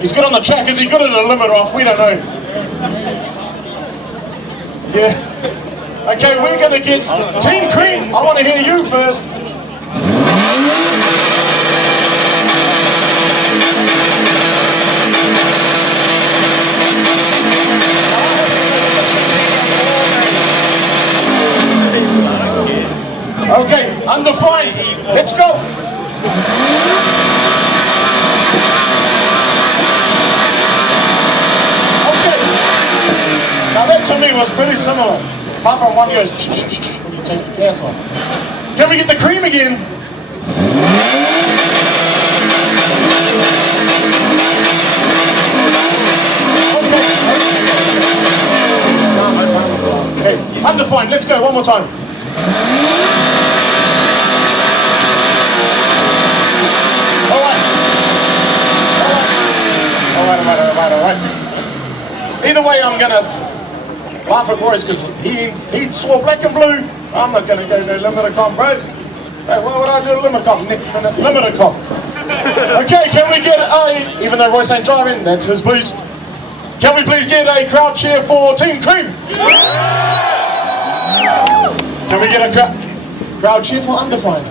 He's good on the track. Is he good at a limiter off? We don't know. Yeah. Okay, we're going to get Team Cream. I want to hear you first. Okay, undefined. Let's go. Okay. Now that to me was pretty similar. Apart from one goes when you take the gas off. Can we get the cream again? Okay. Okay, undefined. Let's go one more time. Alright. Either way, I'm gonna laugh at Boris because he swore black and blue. I'm not gonna go no limiter comp, bro. Hey, why would I do a limiter comp? Limiter comp. Okay, can we get a, even though Royce ain't driving, that's his beast. Can we please get a crowd cheer for Team Cream? Can we get a crowd cheer for Undefined?